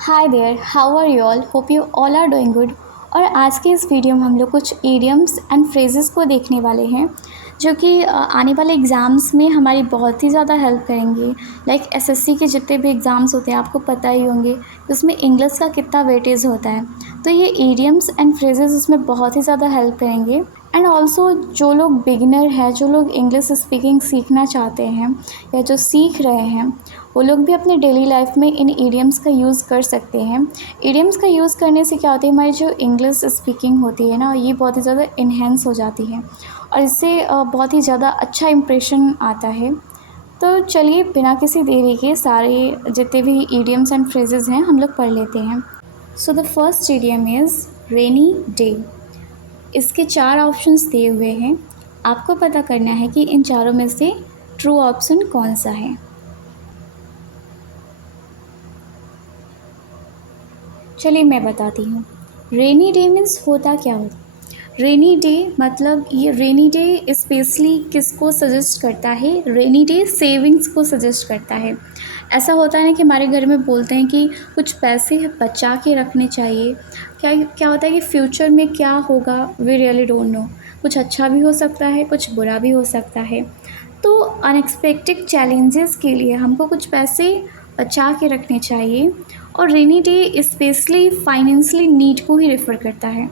Hi there, how are you all? Hope you all are doing good. और आज के इस वीडियो में हम लोग कुछ इडियम्स एंड फ्रेजेस को देखने वाले हैं जो कि आने वाले एग्ज़ाम्स में हमारी बहुत ही ज़्यादा हेल्प करेंगे। लाइक एसएससी के जितने भी एग्ज़ाम्स होते हैं आपको पता ही होंगे कि उसमें इंग्लिश का कितना वेटेज होता है। तो ये इडियम्स एंड फ्रेजेस उसमें बहुत ही ज़्यादा हेल्प करेंगे। एंड ऑल्सो जो लोग बिगिनर हैं, जो लोग इंग्लिश स्पीकिंग सीखना चाहते हैं या जो सीख रहे हैं, वो लोग भी अपने डेली लाइफ में इन इडियम्स का यूज़ कर सकते हैं। इडियम्स का यूज़ करने से क्या होता है, हमारी जो इंग्लिश स्पीकिंग होती है ना, ये बहुत ही ज़्यादा इन्हेंस हो जाती है और इससे बहुत ही ज़्यादा अच्छा इम्प्रेशन आता है। तो चलिए बिना किसी देरी के सारे जितने भी इडियम्स एंड फ्रेजेस हैं हम लोग पढ़ लेते हैं। So the first idiom is rainy day. इसके 4 ऑप्शंस दिए हुए हैं। आपको पता करना है कि इन चारों में से ट्रू ऑप्शन कौन सा है। चलिए मैं बताती हूँ। रेनी डे मीन्स होता क्या होता है? रेनी डे मतलब ये रेनी डे स्पेशली किसको सजेस्ट करता है? रेनी डे सेविंग्स को सजेस्ट करता है। ऐसा होता है ना कि हमारे घर में बोलते हैं कि कुछ पैसे बचा के रखने चाहिए। क्या क्या होता है कि फ्यूचर में क्या होगा, वी रियली डोंट नो। कुछ अच्छा भी हो सकता है, कुछ बुरा भी हो सकता है। तो अनएक्सपेक्टेड चैलेंजेस के लिए हमको कुछ पैसे बचा के रखने चाहिए। और rainy day specially financially need को ही रेफ़र करता है।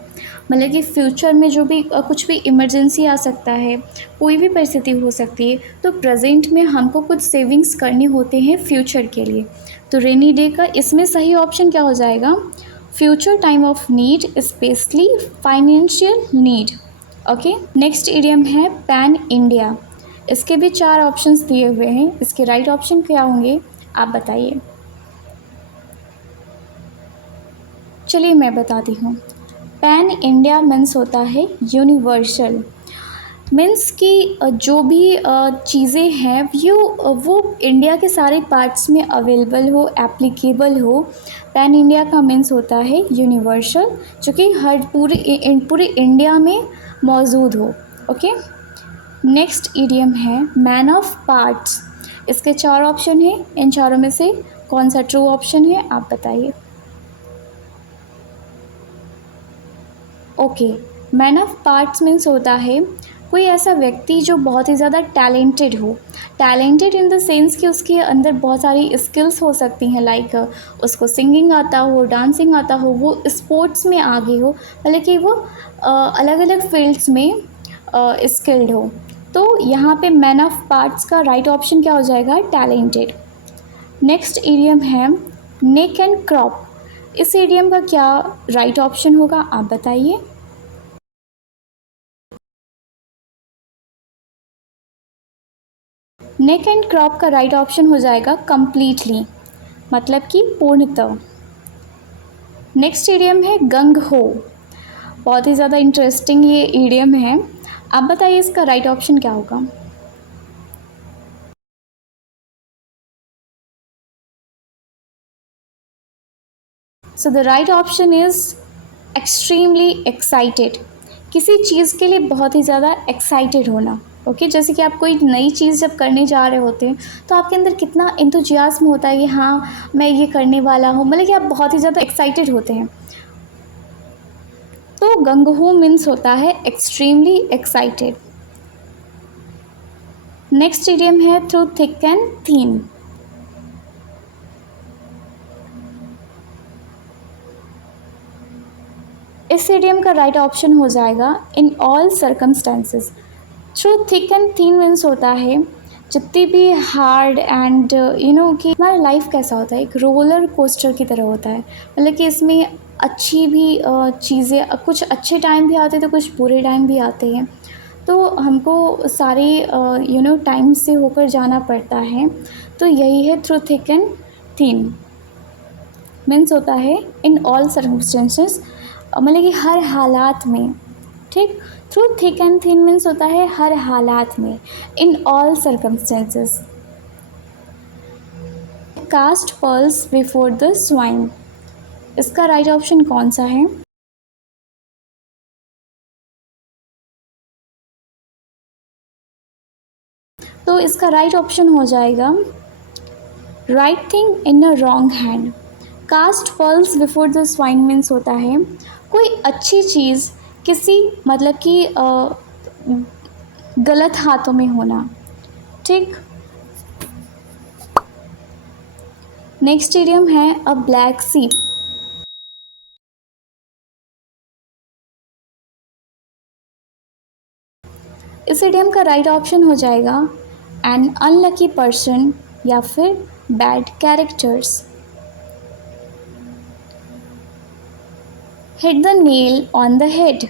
मतलब कि फ्यूचर में जो भी कुछ भी इमरजेंसी आ सकता है, कोई भी परिस्थिति हो सकती है, तो प्रेजेंट में हमको कुछ सेविंग्स करने होते हैं फ्यूचर के लिए। तो रेनी डे का इसमें सही ऑप्शन क्या हो जाएगा? Future time of need specially financial need. Okay, next idiom है पैन इंडिया। इसके भी 4 ऑप्शंस दिए हुए हैं। इसके राइट ऑप्शन क्या होंगे आप बताइए। चलिए मैं बताती हूँ। पैन इंडिया मीन्स होता है यूनिवर्सल। मीन्स कि जो भी चीज़ें हैं वो इंडिया के सारे पार्ट्स में अवेलेबल हो, एप्लीकेबल हो। पैन इंडिया का मीन्स होता है यूनिवर्सल, जो कि हर पूरे इंडिया में मौजूद हो। ओके, नेक्स्ट इडियम है मैन ऑफ पार्ट्स। इसके 4 ऑप्शन हैं। इन चारों में से कौन सा ट्रू ऑप्शन है आप बताइए। Okay, man of parts means होता है कोई ऐसा व्यक्ति जो बहुत ही ज़्यादा टैलेंटेड हो। टैलेंटेड इन द सेंस कि उसके अंदर बहुत सारी स्किल्स हो सकती हैं। लाइक उसको सिंगिंग आता हो, डांसिंग आता हो, वो स्पोर्ट्स में आगे हो, मतलब कि वो अलग अलग फील्ड्स में स्किल्ड हो। तो यहाँ पे मैन ऑफ पार्ट्स का राइट ऑप्शन क्या हो जाएगा? टैलेंटेड। नेक्स्ट इडियम है नेक एंड क्रॉप। इस इडियम का क्या राइट ऑप्शन होगा आप बताइए। नेक एंड क्रॉप का राइट ऑप्शन हो जाएगा कंप्लीटली, मतलब कि पूर्णतः। नेक्स्ट इडियम है गंग हो। बहुत ही ज़्यादा इंटरेस्टिंग ये इडियम है। आप बताइए इसका राइट ऑप्शन क्या होगा। So the right option is extremely excited. किसी चीज़ के लिए बहुत ही ज़्यादा एक्साइटेड होना। ओके, जैसे कि आप कोई नई चीज़ जब करने जा रहे होते हैं तो आपके अंदर कितना इंथुजियाज्म होता है कि हाँ मैं ये करने वाला हूँ, मतलब कि आप बहुत ही ज़्यादा एक्साइटेड होते हैं। तो गंगहू मीन्स होता है एक्सट्रीमली एक्साइटेड। नेक्स्ट इडियम है थ्रू थिक एंड थीन। इस इडियम का राइट ऑप्शन हो जाएगा इन all circumstances. Through thick and thin means होता है जितनी भी हार्ड एंड कि हमारा लाइफ कैसा होता है, एक रोलर कोस्टर की तरह होता है। मतलब कि इसमें अच्छी भी चीज़ें, कुछ अच्छे टाइम भी आते हैं तो कुछ बुरे टाइम भी आते हैं। तो हमको सारे टाइम से होकर जाना पड़ता है। तो यही है through thick and thin. Means होता है इन ऑल सर्कमस्टेंसेस, मतलब कि हर हालात में। ठीक, through thick and thin means होता है हर हालात में, in all circumstances. Cast pearls before the swine. इसका राइट ऑप्शन कौन सा है? तो इसका राइट ऑप्शन हो जाएगा right thing in a wrong hand. Cast pearls before the swine means होता है कोई अच्छी चीज़ किसी मतलब कि गलत हाथों में होना। ठीक। नेक्स्ट इडियम है अ ब्लैक सीप। इस इडियम का राइट ऑप्शन हो जाएगा एन अनलकी पर्सन या फिर bad characters. Hit the nail on the head.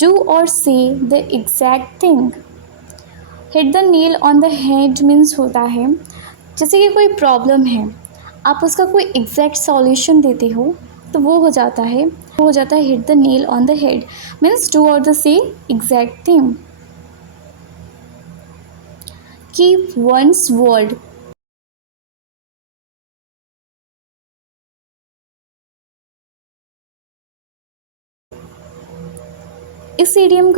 Do और से the exact thing. Hit the nail on the head means होता है जैसे कि कोई प्रॉब्लम है, आप उसका कोई एग्जैक्ट सॉल्यूशन देते हो तो वो हो जाता है hit the nail on the head means do और द से exact thing. Keep once word. इस इडियम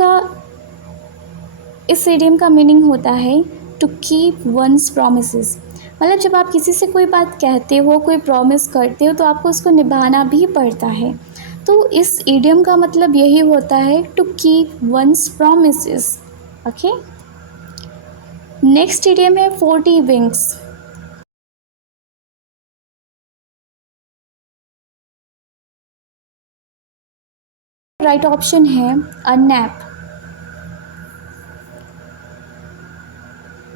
का मीनिंग होता है टू कीप वंस प्रोमिसेस। मतलब जब आप किसी से कोई बात कहते हो, कोई प्रॉमिस करते हो तो आपको उसको निभाना भी पड़ता है। तो इस इडियम का मतलब यही होता है to keep one's promises. Okay. Next idiom है 40 विंग्स। राइट ऑप्शन है अ नैप,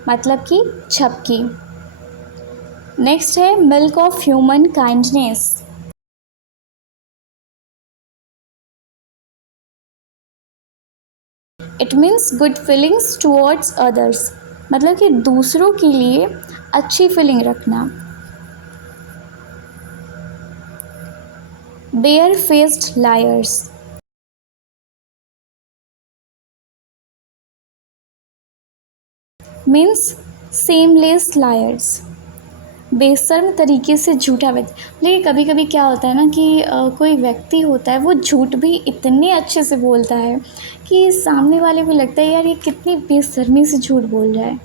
मतलब कि झपकी। नेक्स्ट है milk of human kindness. It means good feelings towards others, मतलब कि दूसरों के लिए अच्छी फीलिंग रखना। Bare faced liars. Means shameless liars, बेशर्म तरीके से झूठा व्यक्ति। लेकिन कभी कभी क्या होता है ना कि कोई व्यक्ति होता है वो झूठ भी इतने अच्छे से बोलता है कि सामने वाले को लगता है यार ये कितनी बेशर्मी से झूठ बोल रहा है।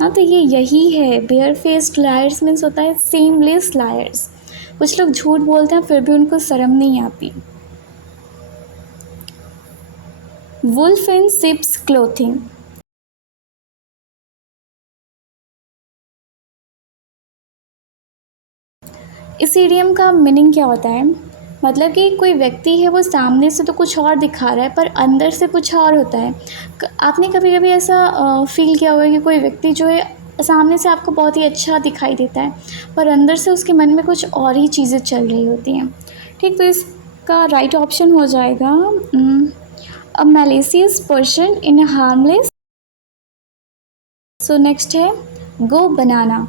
हाँ, तो ये यही है बेयर फेस्ड लायर्स मीन्स होता है सेमलेस लायर्स। कुछ लोग झूठ बोलते हैं फिर भी उनको शर्म नहीं आती। वुल्फ इन शिप्स क्लोथिंग। इस इडियम का मीनिंग क्या होता है, मतलब कि कोई व्यक्ति है वो सामने से तो कुछ और दिखा रहा है पर अंदर से कुछ और होता है। आपने कभी कभी ऐसा फील किया होगा कि कोई व्यक्ति जो है सामने से आपको बहुत ही अच्छा दिखाई देता है पर अंदर से उसके मन में कुछ और ही चीज़ें चल रही होती हैं। ठीक, तो इसका राइट ऑप्शन हो जाएगा a malicious person in harmless. So next है गो बनाना।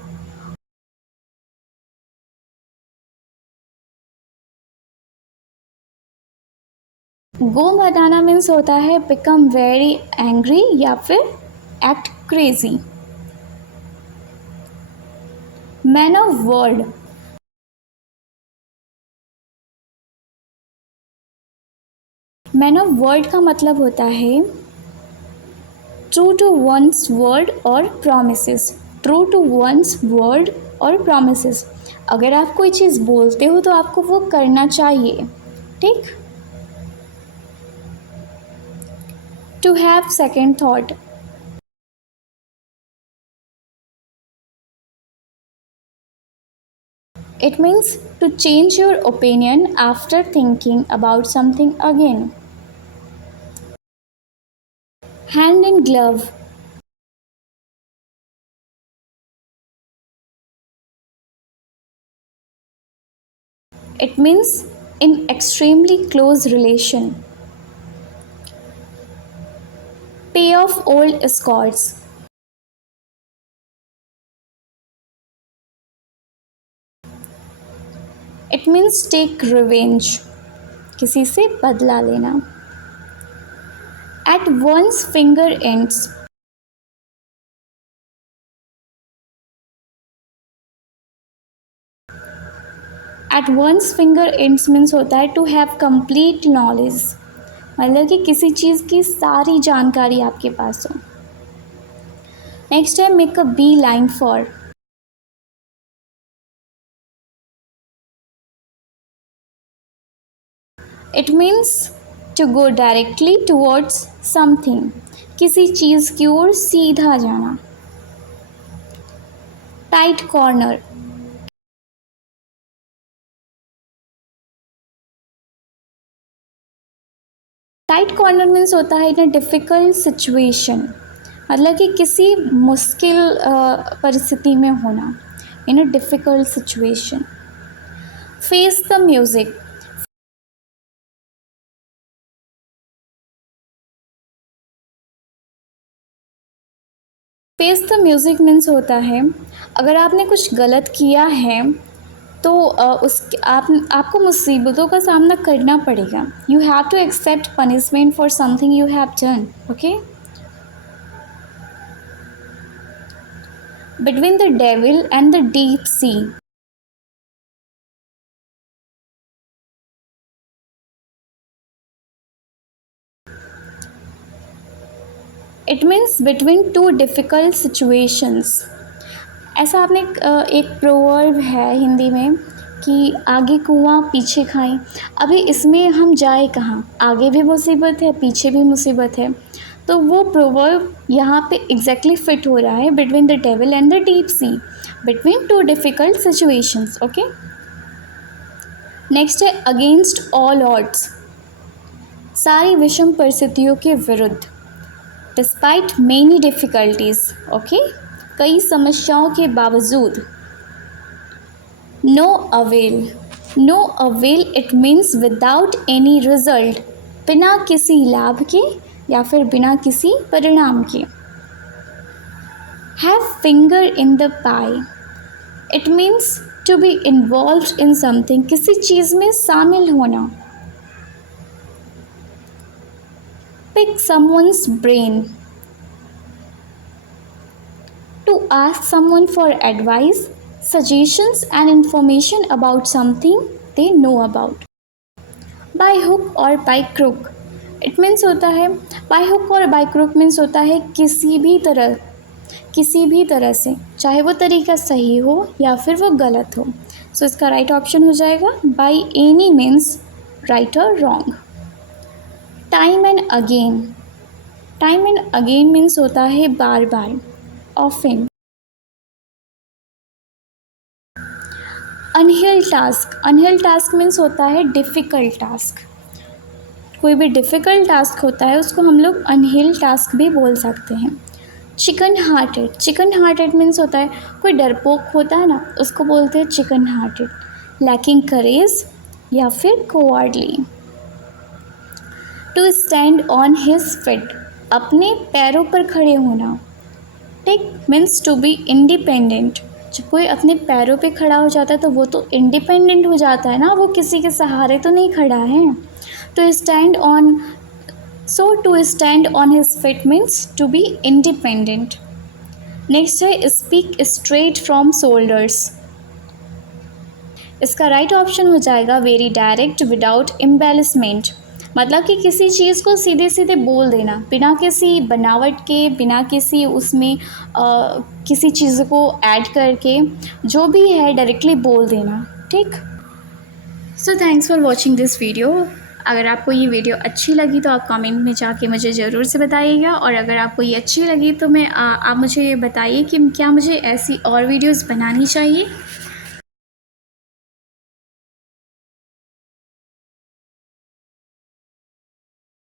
गो बनाना मीन्स होता है बिकम वेरी एंग्री या फिर act crazy. Man of word. Man of word का मतलब होता है ट्रू टू वंस वर्ड और promises. True to one's word और प्रोमिसेस, अगर आप कोई चीज़ बोलते हो तो आपको वो करना चाहिए। ठीक। To have second thought. It means to change your opinion after thinking about something again. Hand in glove. It means in extremely close relation. Pay off old scores. It means take revenge. किसी से बदला लेना. At one's finger ends. At one's finger ends means होता है to have complete knowledge. मतलब कि किसी चीज़ की सारी जानकारी आपके पास हो। नेक्स्ट है make a beeline for. It means to go directly towards something, किसी चीज़ की ओर सीधा जाना। Tight corner. Tight corner means होता है इन अ डिफ़िकल्ट सिचुएशन, मतलब कि किसी मुश्किल परिस्थिति में होना, in a difficult situation. Face the music. Face the music means होता है अगर आपने कुछ गलत किया है तो आपको मुसीबतों का सामना करना पड़ेगा। You have to accept punishment for something you have done. Okay. Between the devil and the deep sea. It means between two difficult situations. ऐसा आपने एक प्रोवर्ब है हिंदी में कि आगे कुआं पीछे खाई। अभी इसमें हम जाए कहाँ, आगे भी मुसीबत है पीछे भी मुसीबत है, तो वो प्रोवर्ब यहाँ पे एग्जैक्टली फिट हो रहा है। Between the devil and the deep C, between two difficult situations. Okay. Next है अगेंस्ट ऑल ऑड्स, सारी विषम परिस्थितियों के विरुद्ध। Despite many difficulties. ओके, कई समस्याओं के बावजूद। No avail. No avail it means without any result, बिना किसी लाभ के या फिर बिना किसी परिणाम के। Have finger in the pie. It means to be involve in something, किसी चीज़ में शामिल होना। Pick someone's brain. To ask someone for advice, suggestions and information about something they know about. By hook or by crook, it means होता है by hook और by crook means होता है किसी भी तरह से, चाहे वो तरीका सही हो या फिर वो गलत हो। सो इसका राइट ऑप्शन हो जाएगा by any means, right or wrong. Time and again. Time and again means होता है बार बार, often. अनहिल टास्क। अनहिल टास्क मीन्स होता है डिफ़िकल्ट टास्क। कोई भी डिफ़िकल्ट टास्क होता है उसको हम लोग अनहिल टास्क भी बोल सकते हैं। Chicken hearted. Chicken hearted means होता है कोई डरपोक होता है ना, उसको बोलते हैं चिकन हार्टेड। लैकिंग करेज या फिर cowardly. To stand on his feet, अपने पैरों पर खड़े होना। Take means to be independent. जब कोई अपने पैरों पे खड़ा हो जाता है तो वो तो इंडिपेंडेंट हो जाता है ना, वो किसी के सहारे तो नहीं खड़ा है। To stand on his feet means to be independent. Next है स्पीक स्ट्रेट फ्रॉम शोल्डर्स। इसका राइट ऑप्शन हो जाएगा वेरी डायरेक्ट विदाउट एम्बेलिशमेंट, मतलब कि किसी चीज़ को सीधे सीधे बोल देना बिना किसी बनावट के, बिना किसी उसमें किसी चीज़ को ऐड करके, जो भी है डायरेक्टली बोल देना। ठीक। So thanks for watching this video. अगर आपको ये वीडियो अच्छी लगी तो आप कमेंट में जाके मुझे ज़रूर से बताइएगा, और अगर आपको ये अच्छी लगी तो आप मुझे ये बताइए कि क्या मुझे ऐसी और वीडियोस बनानी चाहिए।